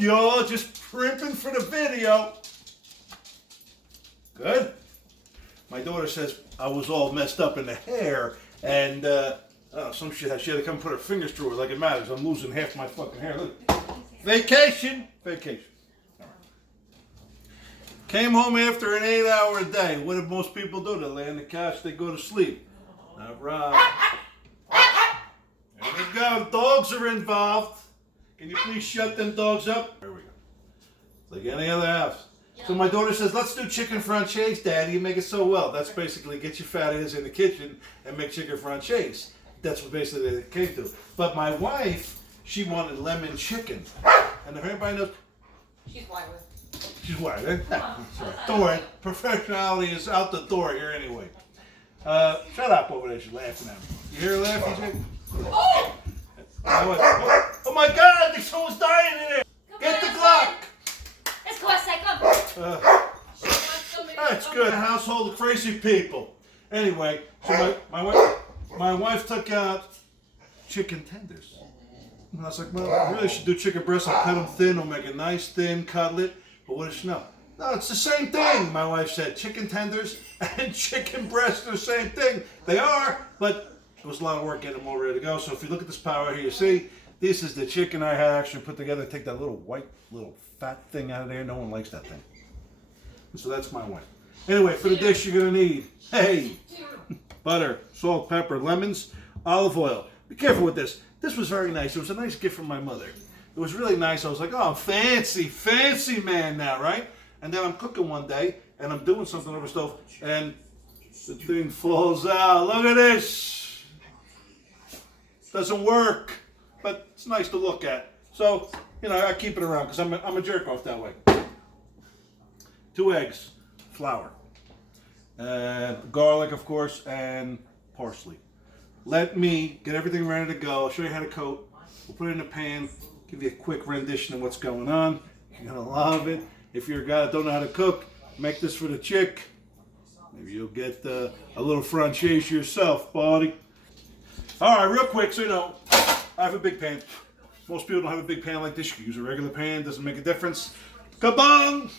up, y'all? Just primping for the video. Good. My daughter says I was all messed up in the hair, and some shit. She had to come put her fingers through it like it matters. I'm losing half my fucking hair. Look. Vacation. Came home after an 8-hour day. What do most people do? They lay on the couch, they go to sleep. All right. There we go. Dogs are involved. Can you please shut them dogs up? There we go. Like any other house. So my daughter says, let's do chicken francaise, Daddy. You make it so well. That's basically get your fat ass in the kitchen and make chicken francaise. That's what basically they came to. But my wife, she wanted lemon chicken. And if anybody knows... She's white with. She's white, eh? Don't worry. Professionality is out the door here anyway. Shut up over there. She's laughing at me. You hear her laughing, Jake? Oh! Oh my God! Someone's dying in there! Get the Glock! Let's go outside, come. That's good. Household of crazy people. Anyway, so my wife took out chicken tenders. And I was like, well, I really should do chicken breast. I'll cut them thin. I'll make a nice thin cutlet. But what does she know? No, it's the same thing, my wife said. Chicken tenders and chicken breast are the same thing. They are, but it was a lot of work getting them all ready to go. So if you look at this power here, you see, this is the chicken I had actually put together. Take that little white, little fat thing out of there. No one likes that thing. So that's my wife. Anyway, for the dish you're going to need, hey, butter, salt, pepper, lemons, olive oil. Be careful with this. This was very nice. It was a nice gift from my mother. It was really nice. I was like, oh, fancy man now, right? And then I'm cooking one day, and I'm doing something over the stove, and the thing falls out. Look at this. Doesn't work, but it's nice to look at. So, I keep it around because I'm a jerk off that way. 2 eggs, flour, garlic, of course, and parsley. Let me get everything ready to go. I'll show you how to coat. We'll put it in a pan, give you a quick rendition of what's going on. You're going to love it. If you're a guy that don't know how to cook, make this for the chick. Maybe you'll get a little francaise yourself, buddy. All right, real quick, so you know, I have a big pan. Most people don't have a big pan like this. You can use a regular pan. Doesn't make a difference. Kabong!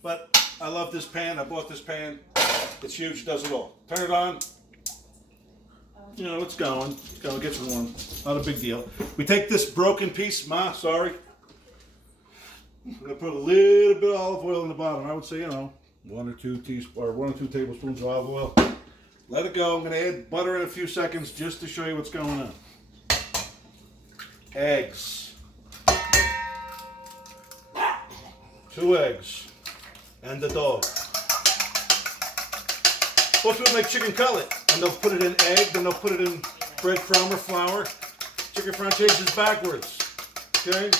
But I love this pan. I bought this pan. It's huge. It does it all. Turn it on. It's going. It's going. It gets warm. Not a big deal. We take this broken piece. Sorry. I'm going to put a little bit of olive oil in the bottom. I would say, 1 or 2 tablespoons of olive oil. Let it go. I'm going to add butter in a few seconds just to show you what's going on. Eggs. 2 eggs. And the dog. Most people make chicken cutlet, and they'll put it in egg, then they'll put it in breadcrumb or flour. Chicken francaise is backwards. Okay?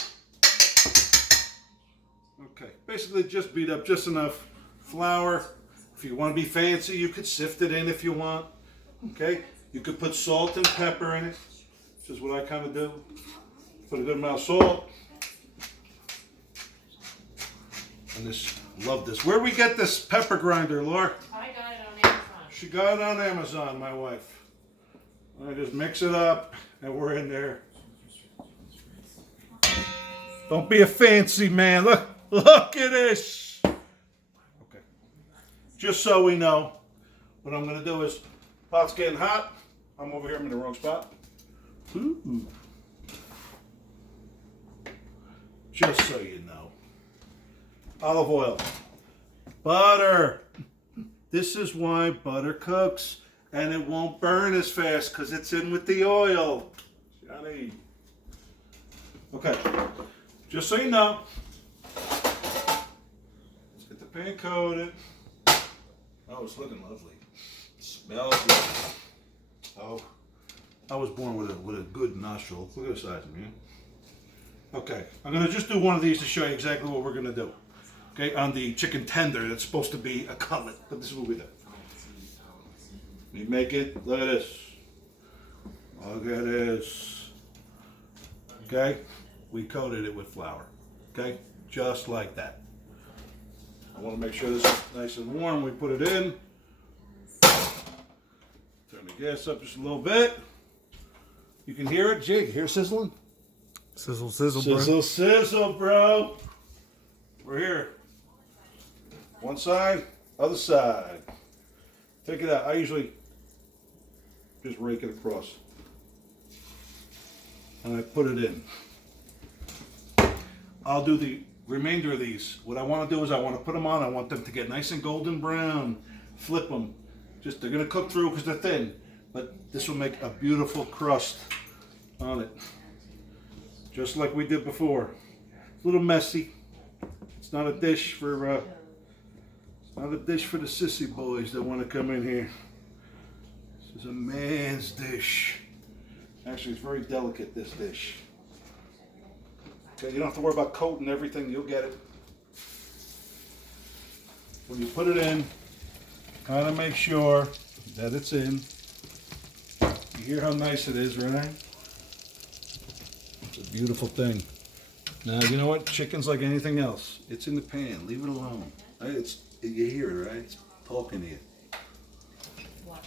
Okay. Basically, just beat up just enough flour. If you want to be fancy, you could sift it in if you want. Okay? You could put salt and pepper in it, which is what I kind of do. Put a good amount of salt. And love this. Where do we get this pepper grinder, Laura? I got it on Amazon. She got it on Amazon, my wife. I just mix it up, and we're in there. Don't be a fancy man. Look at this. Okay. Just so we know, what I'm going to do is, pot's getting hot. I'm over here. I'm in the wrong spot. Ooh. Just so you know. Olive oil. Butter. This is why butter cooks, and it won't burn as fast because it's in with the oil. Johnny. Okay, just so you know, let's get the pan coated. Oh, it's looking lovely. It smells good. Oh, I was born with a good nostril. Look at the size, man. Okay, I'm gonna just do one of these to show you exactly what we're gonna do. Okay, on the chicken tender, that's supposed to be a cutlet, but this is what we do. We make it, look at this. Look at this. Okay, we coated it with flour. Okay, just like that. I want to make sure this is nice and warm. We put it in. Turn the gas up just a little bit. You can hear it, Jig. Hear it sizzling? Sizzle, sizzle, bro. Sizzle, sizzle, bro. We're here. One side, other side. Take it out. I usually just rake it across. And I put it in. I'll do the remainder of these. What I want to do is I want to put them on. I want them to get nice and golden brown. Flip them. Just they're going to cook through because they're thin. But this will make a beautiful crust on it. Just like we did before. It's a little messy. It's not a dish for the sissy boys that want to come in here. This is a man's dish. Actually, it's very delicate, this dish. Okay, you don't have to worry about coating everything. You'll get it. When you put it in, kind of make sure that it's in. You hear how nice it is, right? It's a beautiful thing. Now, you know what? Chicken's like anything else. It's in the pan. Leave it alone. You hear it, right? It's talking to you.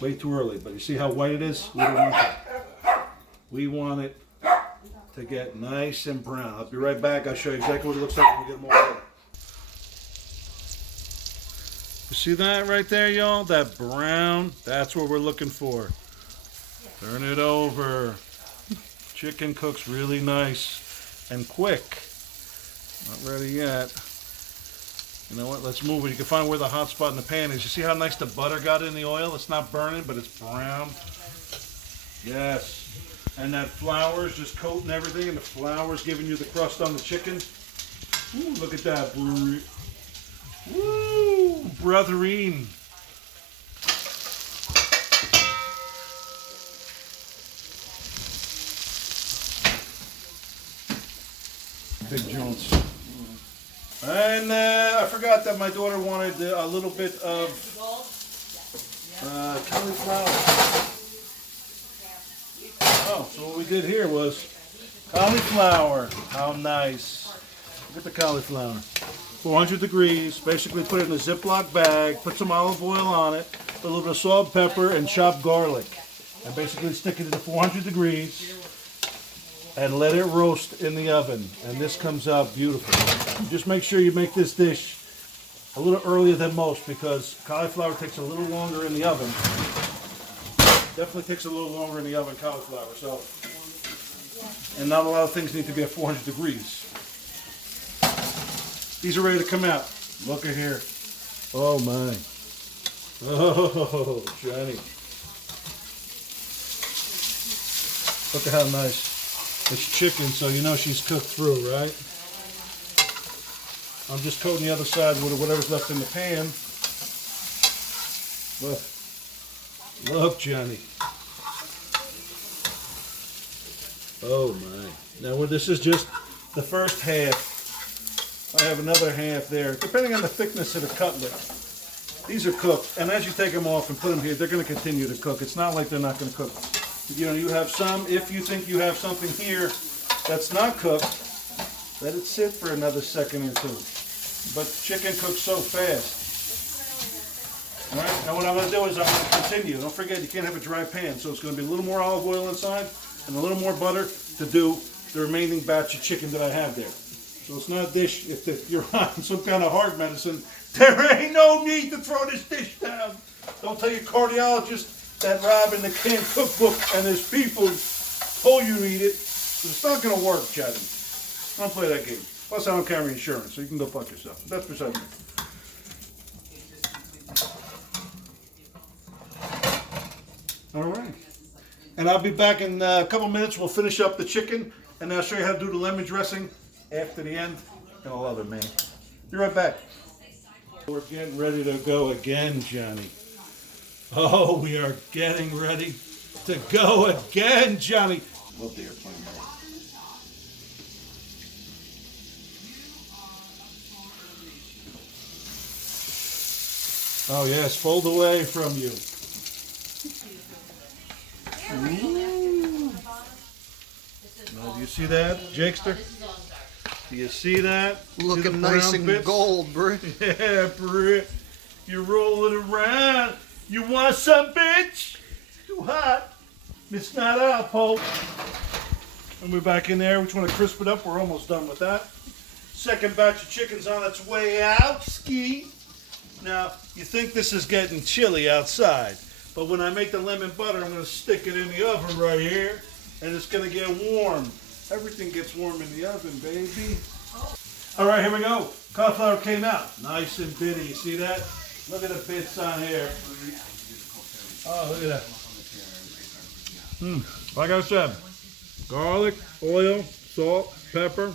Way too early, but you see how white it is? We don't want that. We want it to get nice and brown. I'll be right back. I'll show you exactly what it looks like when we get more ready. You see that right there, y'all? That brown, that's what we're looking for. Turn it over. Chicken cooks really nice and quick. Not ready yet. You know what? Let's move it. You can find where the hot spot in the pan is. You see how nice the butter got in the oil? It's not burning, but it's brown. Yes. And that flour's just coating everything, and the flour's giving you the crust on the chicken. Ooh, look at that. Woo, brotherine. Big joints. And I forgot that my daughter wanted a little bit of cauliflower. Oh, so what we did here was cauliflower. How nice. Look at the cauliflower. 400 degrees. Basically put it in a Ziploc bag, put some olive oil on it, a little bit of salt, pepper, and chopped garlic. And basically stick it into 400 degrees and let it roast in the oven. And this comes out beautiful. Just make sure you make this dish a little earlier than most because cauliflower takes a little longer in the oven. Definitely takes a little longer in the oven, cauliflower. So, and not a lot of things need to be at 400 degrees. These are ready to come out. Look at here. Oh my. Oh, Johnny. Look at how nice. It's chicken, so you know she's cooked through, right? I'm just coating the other side with whatever's left in the pan. Look. Look, Johnny. Oh my. Now this is just the first half. I have another half there. Depending on the thickness of the cutlet. These are cooked. And as you take them off and put them here, they're going to continue to cook. It's not like they're not going to cook. You know, you have some, if you think you have something here that's not cooked, let it sit for another second or two. But chicken cooks so fast. All right, and what I'm going to do is I'm going to continue. Don't forget, you can't have a dry pan, so it's going to be a little more olive oil inside and a little more butter to do the remaining batch of chicken that I have there. So it's not a dish, if you're on some kind of heart medicine, there ain't no need to throw this dish down. Don't tell your cardiologist that Rob in the canned cookbook and his people told you to eat it. It's not going to work, Chad. I don't play that game. Plus, I don't carry insurance, so you can go fuck yourself. That's beside me. All right. And I'll be back in a couple minutes. We'll finish up the chicken, and I'll show you how to do the lemon dressing after the end. And I love it, man. Be right back. We're getting ready to go again, Johnny. Oh, we are getting ready to go again, Johnny. Love the airplane, man. Oh, yes, fold away from you. Now, do you see that, Jakester? Do you see that? Looking see nice and bits? gold, bro. Yeah, bro. You roll it around. You want some, bitch? Too hot. It's not up, Hope. And we're back in there. We just want to crisp it up. We're almost done with that. Second batch of chicken's on its way out. Ski. Now, you think this is getting chilly outside, but when I make the lemon butter, I'm going to stick it in the oven right here, and it's going to get warm. Everything gets warm in the oven, baby. All right, here we go. Cauliflower came out. Nice and bitty. You see that? Look at the bits on here. Oh, look at that. Like I said, garlic, oil, salt, pepper.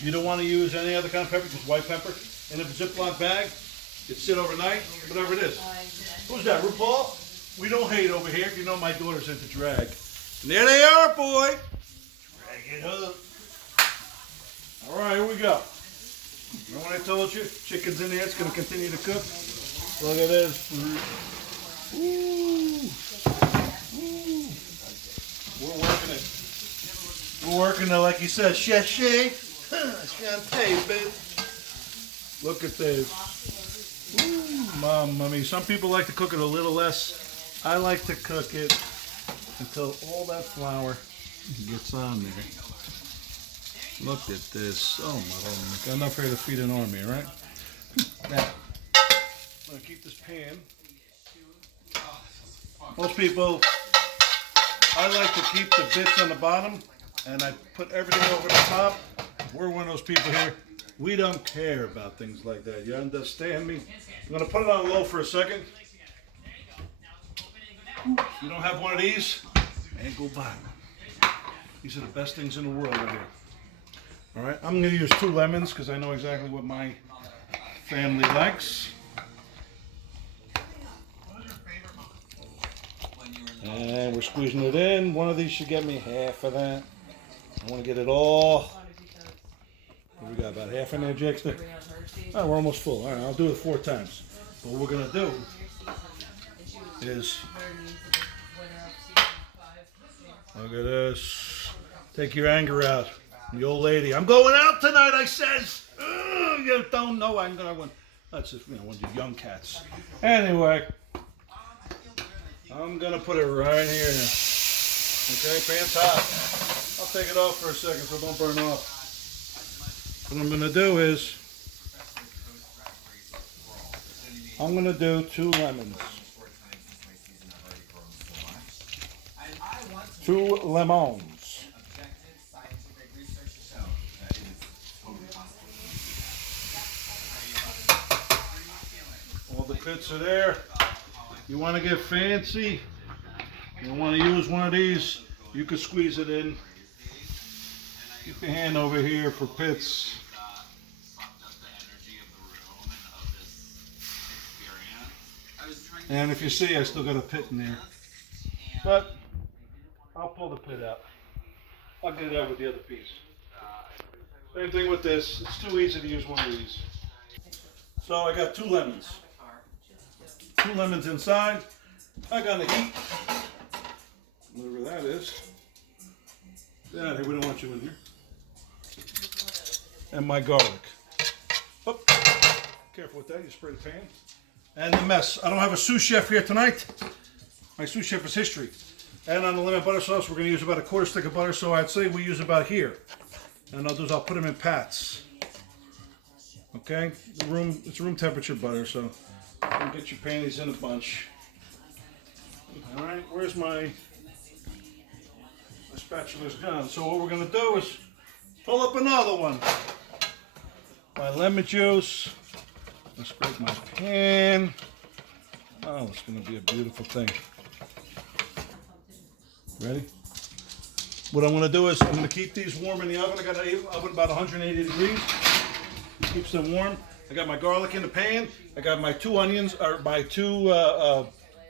You don't want to use any other kind of pepper, just white pepper. In a Ziploc bag, it sit overnight, whatever it is. Who's that, RuPaul? We don't hate over here. You know my daughter's into drag. And there they are, boy. Drag it up. All right, here we go. Remember what I told you? Chicken's in there. It's going to continue to cook. Look at this. Ooh. Ooh. We're working it. We're working it like he says. Sachet. Shantae, baby. Look at this. Ooh, Mamma mia. Some people like to cook it a little less. I like to cook it until all that flour gets on there. Look at this. Oh my God. Enough here to feed an army, right? Now, I'm going to keep this pan. Most people, I like to keep the bits on the bottom and I put everything over the top. We're one of those people here. We don't care about things like that. You understand me? I'm going to put it on low for a second. You don't have one of these? And go buy one. These are the best things in the world right here. All right, I'm going to use 2 lemons because I know exactly what my family likes. And we're squeezing it in. One of these should get me half of that. I want to get it all. We got about half in there, Jackster. Oh, we're almost full. All right, I'll do it 4 times. But what we're going to do is, look at this. Take your anger out. The old lady. I'm going out tonight, I says. You don't know I'm going to win. That's just, one of the young cats. Anyway, I'm going to put it right here. Okay, pan's hot. I'll take it off for a second so it don't burn off. What I'm going to do is, I'm going to do 2 lemons. 2 lemons. All the pits are there. You want to get fancy, you want to use one of these, you can squeeze it in. Keep your hand over here for pits. And if you see, I still got a pit in there. But I'll pull the pit out. I'll get it out with the other piece. Same thing with this. It's too easy to use one of these. So I got 2 lemons. 2 lemons inside. I got the heat. Whatever that is. Get out of here. We don't want you in here. And my garlic. Oh, careful with that. You spray the pan. And the mess. I don't have a sous chef here tonight. My sous chef is history. And on the lemon butter sauce, we're going to use about a 1/4 stick of butter. So I'd say we use about here. And I'll do is I'll put them in pats. Okay? It's room temperature butter, so you get your panties in a bunch. All right, where's my spatula's gone. So what we're going to do is pull up another one. My lemon juice. Let's scrape my pan. Oh, it's going to be a beautiful thing. Ready? What I'm going to do is I'm going to keep these warm in the oven. I got an oven about 180 degrees. Keeps them warm. I got my garlic in the pan. I got my 2 onions, or my 2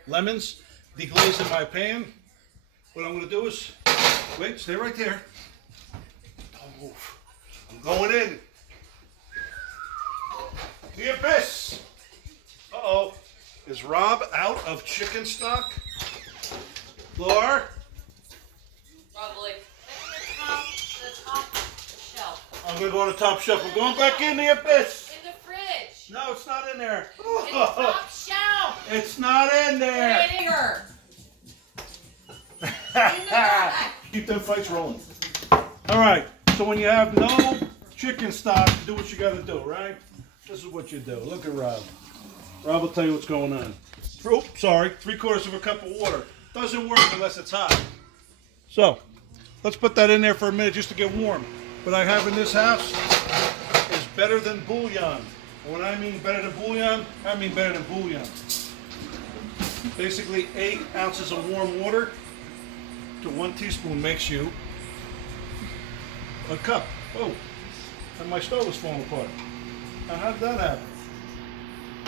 lemons deglazed in my pan. What I'm going to do is, wait, stay right there. Don't move. I'm going in. The abyss. Uh-oh. Is Rob out of chicken stock? Laura? Probably. The top shelf. I'm going to go on the top shelf. I'm going back in the abyss. In the fridge. No, it's not in there. In the top shelf. It's not in there. Put it in here. In the back. Keep them fights rolling. All right, so when you have no chicken stock, do what you got to do, right? This is what you do. Look at Rob. Rob will tell you what's going on. Oops, sorry, 3/4 of a cup of water. Doesn't work unless it's hot. So, let's put that in there for a minute just to get warm. What I have in this house is better than bouillon. And when I mean better than bouillon, I mean better than bouillon. Basically, 8 ounces of warm water to 1 teaspoon makes you a cup. Oh, and my stove is falling apart. Now, how did that happen?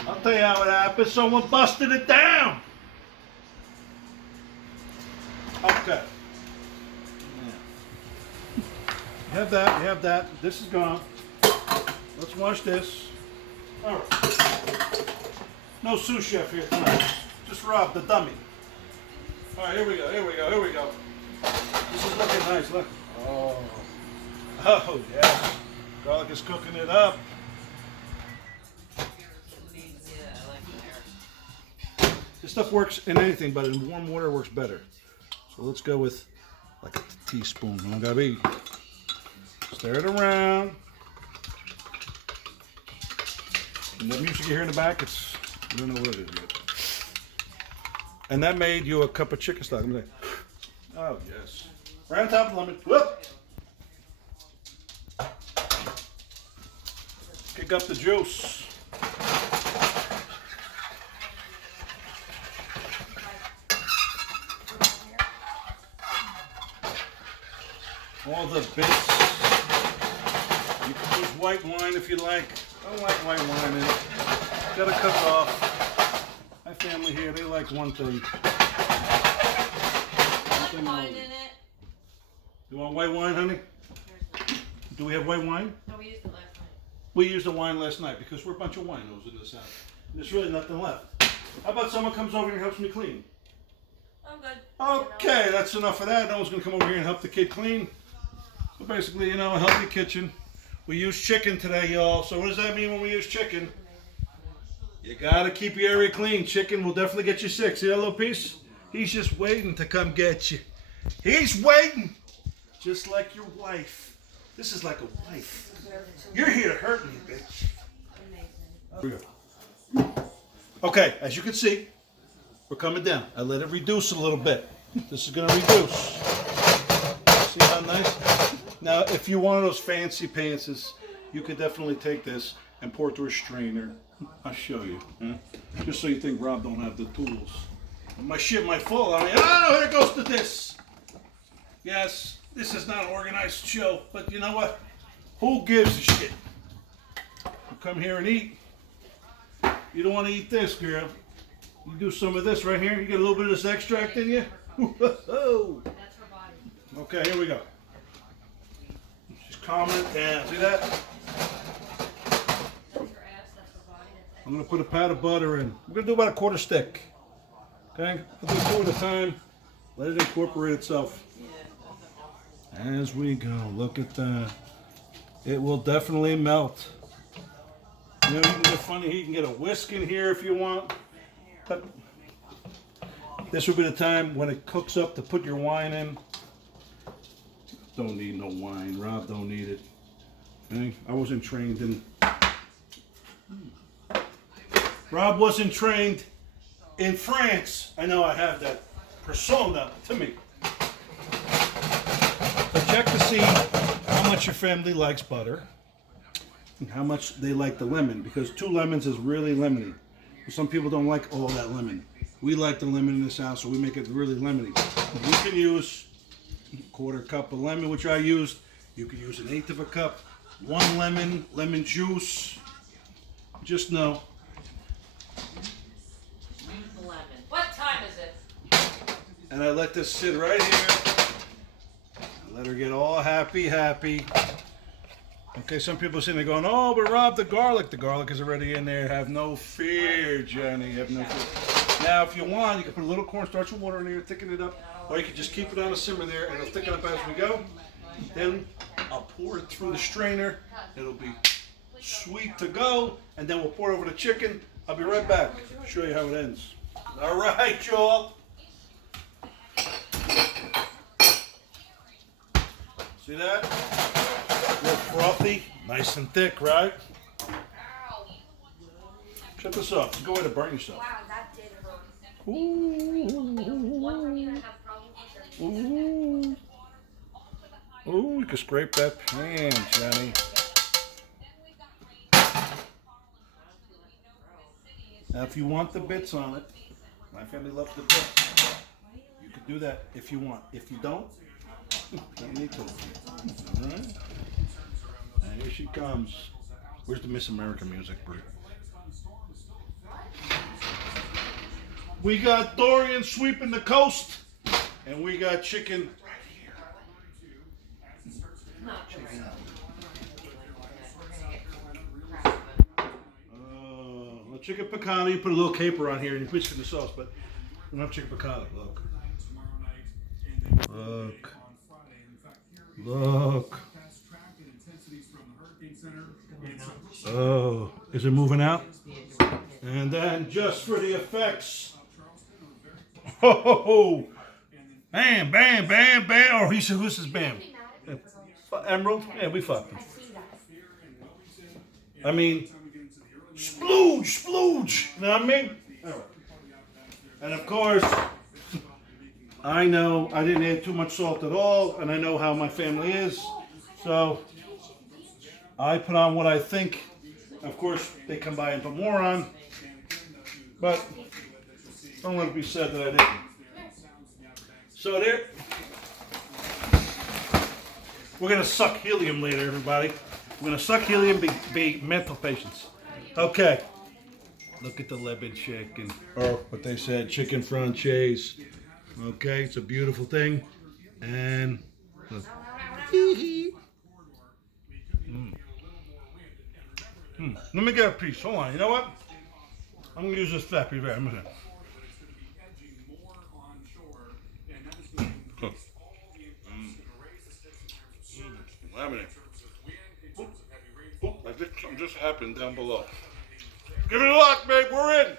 I'll tell you how it happened. Someone busted it down. Okay. You have that, you have that. This is gone. Let's wash this. All right. No sous chef here tonight. Just Rob, the dummy. All right, here we go, here we go, here we go. This is looking nice, look. Oh. Oh, yes. Garlic is cooking it up. This stuff works in anything, but in warm water works better. So let's go with like a teaspoon. Don't gotta be. Stir it around. And the music you hear in the back, it's, I don't know what it is yet. And that made you a cup of chicken stock. Oh, yes. Right on top of the lemon. Whoop! Kick up the juice. All the bits. You can use white wine if you like. I don't like white wine in it. Gotta cut it off. My family here, they like one thing. Put wine in it. You want white wine, honey? Do we have white wine? No, we used it last night. We used the wine last night because we're a bunch of winos in this house. And there's really nothing left. How about someone comes over here and helps me clean? I'm good. Okay, that's enough of that. No one's gonna come over here and help the kid clean. So basically, you know, a healthy kitchen. We use chicken today, y'all. So what does that mean when we use chicken? You gotta keep your area clean. Chicken will definitely get you sick. See that little piece? He's just waiting to come get you. He's waiting. Just like your wife. This is like a wife. You're here to hurt me, bitch. Here we go. Okay, as you can see, we're coming down. I let it reduce a little bit. This is gonna reduce. See how nice? Now, if you want those fancy pantses, you can definitely take this and pour it through a strainer. I'll show you. Huh? Just so you think Rob don't have the tools. My shit might fall. I mean, oh, here it goes to this. Yes, this is not an organized show, but you know what? Who gives a shit? You come here and eat. You don't want to eat this, girl. You do some of this right here. You get a little bit of this extract in you. That's her body. Okay, here we go. She's calming it down. See that? That's her ass, that's her body. I'm going to put a pat of butter in. We're going to do about a 1/4 stick. Okay? We'll do 2 at a time. Let it incorporate itself. As we go. Look at that. It will definitely melt. You know, you can get funny. You can get a whisk in here if you want. But this will be the time when it cooks up to put your wine in. Don't need no wine. Rob don't need it. Okay? I wasn't trained in... Rob wasn't trained in France. I know I have that persona to me. But check to see how much your family likes butter and how much they like the lemon, because 2 lemons is really lemony. Some people don't like all that lemon. We like the lemon in this house, so we make it really lemony. You can use a 1/4 cup of lemon, which I used. You can use 1/8 of a cup. 1 lemon, lemon juice. Just know. Lemon. What time is it? And I let this sit right here. I let her get all happy. Okay, some people are sitting there going, oh, but Rob, the garlic is already in there. Have no fear, Johnny. Have no fear. Now, if you want, you can put a little cornstarch and water in there, thicken it up, or you can just keep it on a simmer there, and it'll thicken up as we go. Then I'll pour it through the strainer. It'll be sweet to go, and then we'll pour it over the chicken. I'll be right back. Show you how it ends. All right, y'all. See that? A little frothy, nice and thick, right? Check this out. Go ahead and burn yourself. Wow, that did hurt. Ooh. Ooh, you can scrape that pan, Johnny. Now, if you want the bits on it, my family loves the bits. You can do that if you want. If you don't need to. All right. And here she comes. Where's the Miss America music, Bert? We got Dorian sweeping the coast, and we got chicken right here. Check it out. Chicken piccata, you put a little caper on here and you put it in the sauce, but we don't have chicken piccata. Look. Look. Look. Oh, is it moving out? And then just for the effects. Oh, bam, bam, bam, bam. Oh, he said, who's this bam? Emerald? Yeah, we fucked him. I mean, splooge, splooge. You know what I mean? All right. And of course, I know I didn't add too much salt at all, and I know how my family is. So I put on what I think. Of course, they come by and put more on. But don't let it be said that I didn't. So there. We're going to suck helium later, everybody. We're going to suck helium, be mental patients. Okay. Look at the Lebanon chicken. Or what they said, chicken francaise. Okay, it's a beautiful thing. And look. Let me get a piece. Hold on. You know what? I'm going to use this fat piece right. I'm going to. Cook. Something just happened down below. Give it a look, babe. We're in.